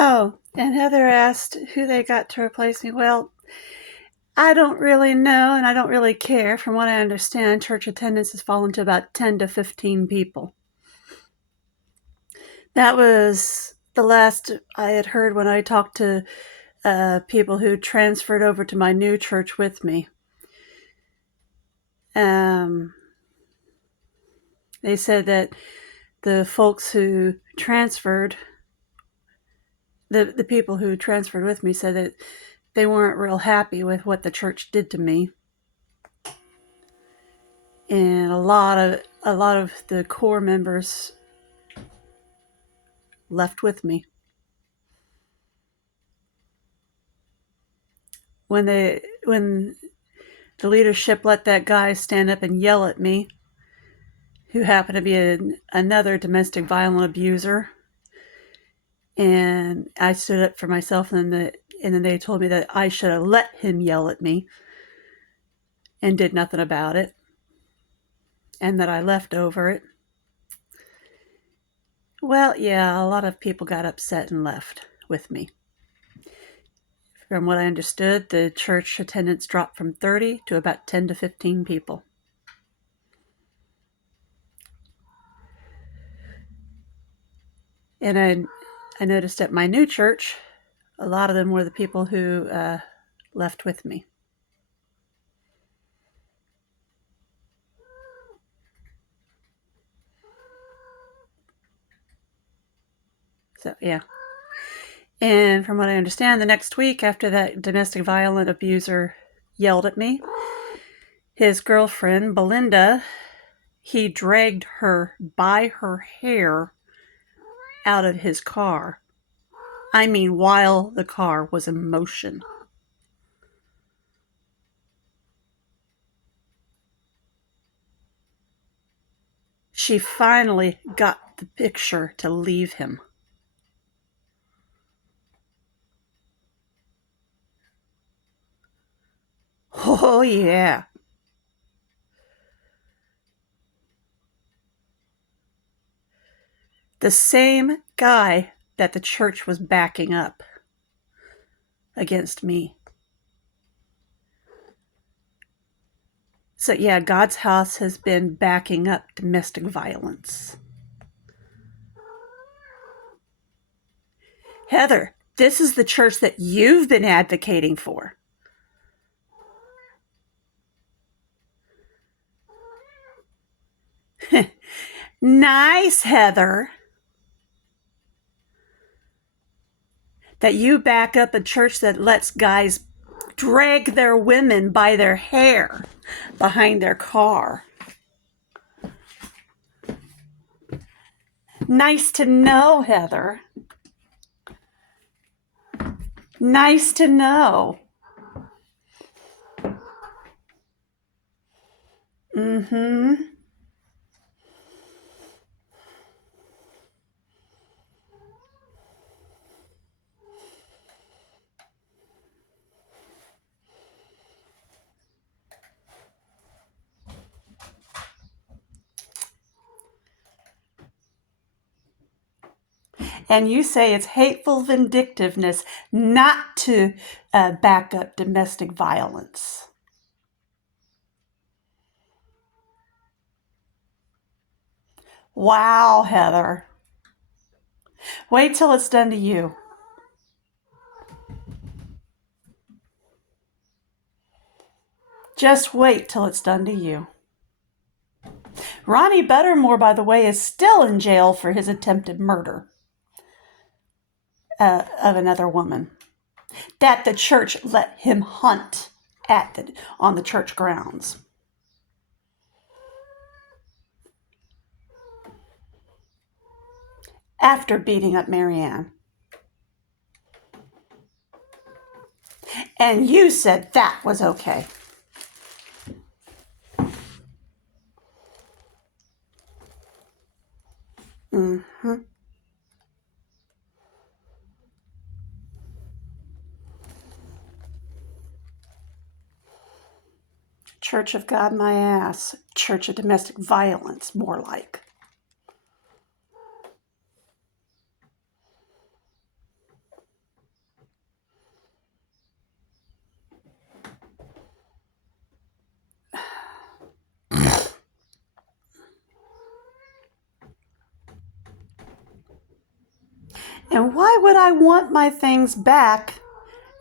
Oh, and Heather asked who they got to replace me. Well, I don't really know and I don't really care. From what I understand, church attendance has fallen to about 10 to 15 people. That was the last I had heard when I talked to people who transferred over to my new church with me. They said that the folks who transferred, the people who transferred with me said that they weren't real happy with what the church did to me. And a lot of the core members left with me. When the leadership let that guy stand up and yell at me, who happened to be another domestic violent abuser, and I stood up for myself, and then they told me that I should have let him yell at me and did nothing about it, and that I left over it. Well, yeah, a lot of people got upset and left with me. From what I understood, the church attendance dropped from 30 to about 10 to 15 people. And I noticed at my new church, a lot of them were the people who left with me. So, yeah. And from what I understand, the next week after that domestic violent abuser yelled at me, his girlfriend, Belinda, he dragged her by her hair out of his car. I mean, while the car was in motion. She finally got the picture to leave him. Oh, yeah. The same guy that the church was backing up against me. So, yeah, God's house has been backing up domestic violence. Heather, this is the church that you've been advocating for. Nice, Heather. That you back up a church that lets guys drag their women by their hair behind their car. Nice to know, Heather. Nice to know. Mm-hmm. And you say it's hateful vindictiveness not to back up domestic violence. Wow, Heather. Wait till it's done to you. Just wait till it's done to you. Ronnie Buttermore, by the way, is still in jail for his attempted murder of another woman that the church let him hunt on the church grounds. After beating up Marianne. And you said that was okay. Mm-hmm. Church of God, my ass. Church of domestic violence, more like. And why would I want my things back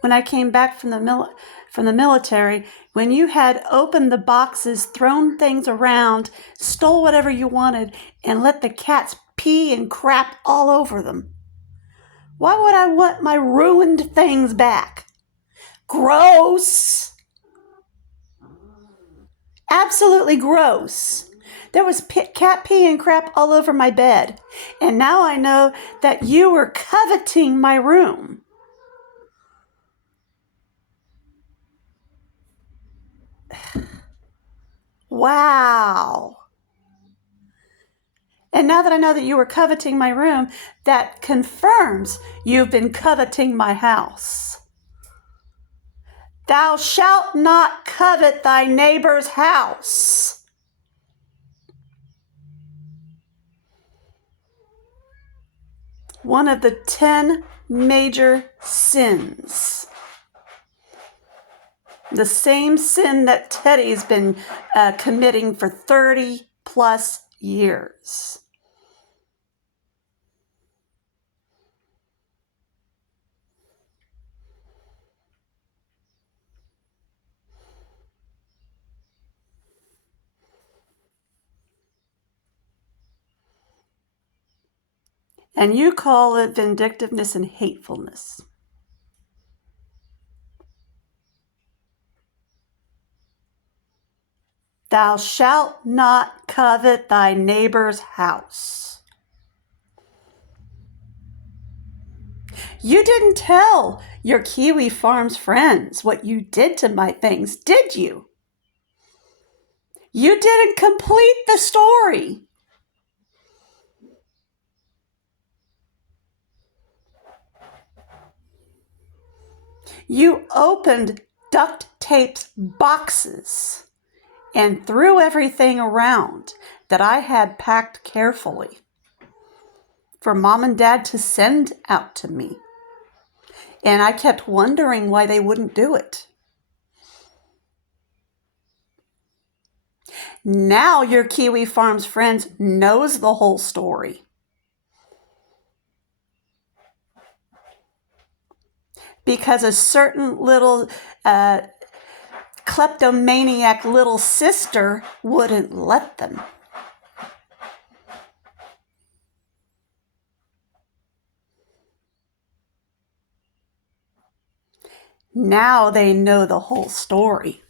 when I came back from the military, when you had opened the boxes, thrown things around, stole whatever you wanted, and let the cats pee and crap all over them? Why would I want my ruined things back? Gross! Absolutely gross. There was cat pee and crap all over my bed. And now I know that you were coveting my room. Wow. And now that I know that you were coveting my room, that confirms you've been coveting my house. Thou shalt not covet thy neighbor's house. One of the 10 major sins. The same sin that Teddy's been committing for 30 plus years. And you call it vindictiveness and hatefulness. Thou shalt not covet thy neighbor's house. You didn't tell your Kiwi Farms friends what you did to my things, did you? You didn't complete the story. You opened duct taped boxes and threw everything around that I had packed carefully for Mom and Dad to send out to me. And I kept wondering why they wouldn't do it. Now your Kiwi Farms friends knows the whole story. Because a certain little kleptomaniac little sister wouldn't let them. Now they know the whole story.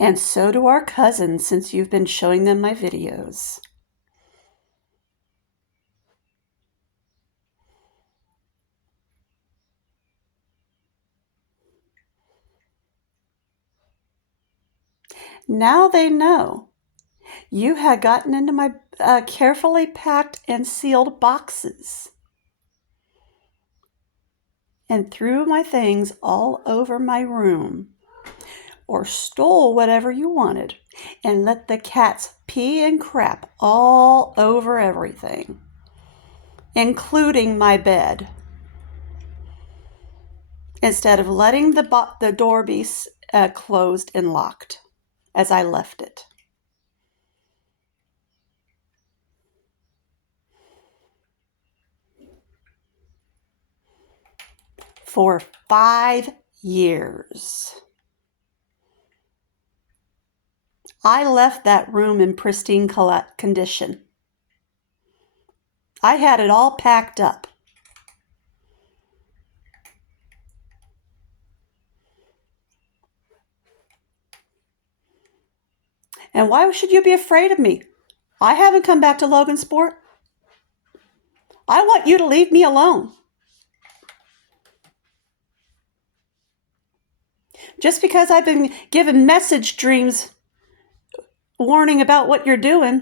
And so do our cousins, since you've been showing them my videos. Now they know you had gotten into my carefully packed and sealed boxes and threw my things all over my room, or stole whatever you wanted and let the cats pee and crap all over everything, including my bed, instead of letting the door be closed and locked as I left it. For 5 years. I left that room in pristine condition. I had it all packed up. And why should you be afraid of me? I haven't come back to Logansport. I want you to leave me alone. Just because I've been given message dreams warning about what you're doing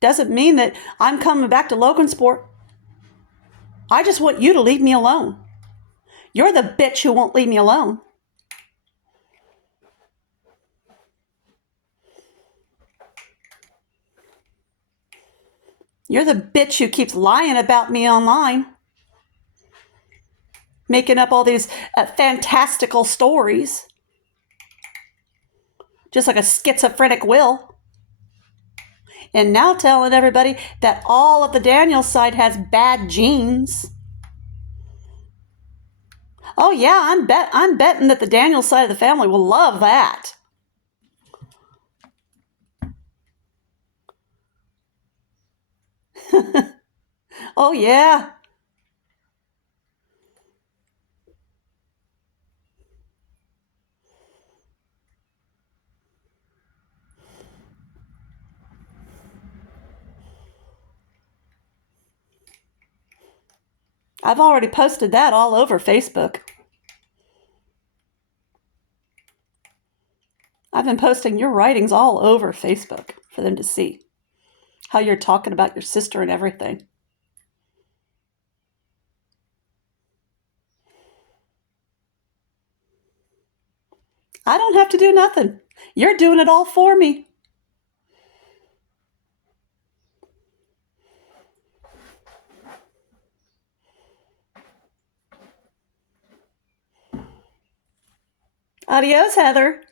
doesn't mean that I'm coming back to Logansport. I just want you to leave me alone. You're the bitch who won't leave me alone. You're the bitch who keeps lying about me online, making up all these fantastical stories, just like a schizophrenic Will. And now telling everybody that all of the Daniels side has bad genes. Oh yeah, I'm betting that the Daniels side of the family will love that. Oh yeah. I've already posted that all over Facebook. I've been posting your writings all over Facebook for them to see how you're talking about your sister and everything. I don't have to do nothing. You're doing it all for me. Adios, Heather.